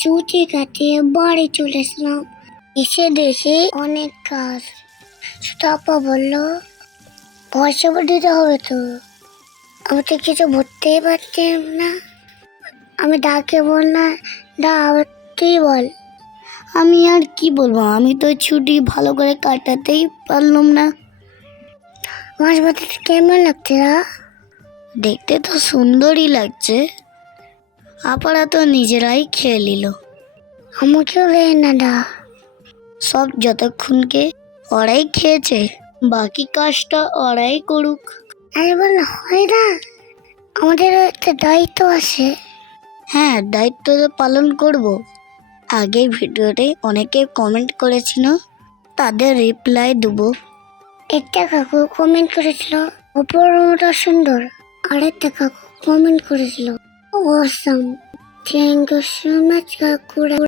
ছুটি কাটিয়ে বাড়ি চলে এসলাম। এসে দেখি অনেক কাজ। ছোট আপা বললো পয়সা দিতে হবে তো। আমি তো কিছু ভরতেই পারছিলাম না। আমি ডাকে বললাম, তুই বল। আমি আর কি বলবো, আমি তো ছুটি ভালো করে কাটাতেই পারলাম না। মাছ ভাতটা কেমন লাগছে না? দেখতে তো সুন্দরই লাগছে। আপারা তো নিজেরাই খেয়ে নিল। আমাকেও দেয় না দা। সব যতক্ষণকে ওরাই খেয়েছে, বাকি কাজটা ওরাই করুক। আমি বললাম হয় না, আমাদের একটা দায়িত্ব আছে। হ্যাঁ, দায়িত্ব তো পালন করব। আগের ভিডিওতে অনেকে কমেন্ট করেছিল, তাদের রিপ্লাই দেবো। একটা কাকু কমেন্ট করেছিল অপরমটা সুন্দর। আরেকটা কাকু কমেন্ট করেছিল awesome. Thank you so much কাকুরা।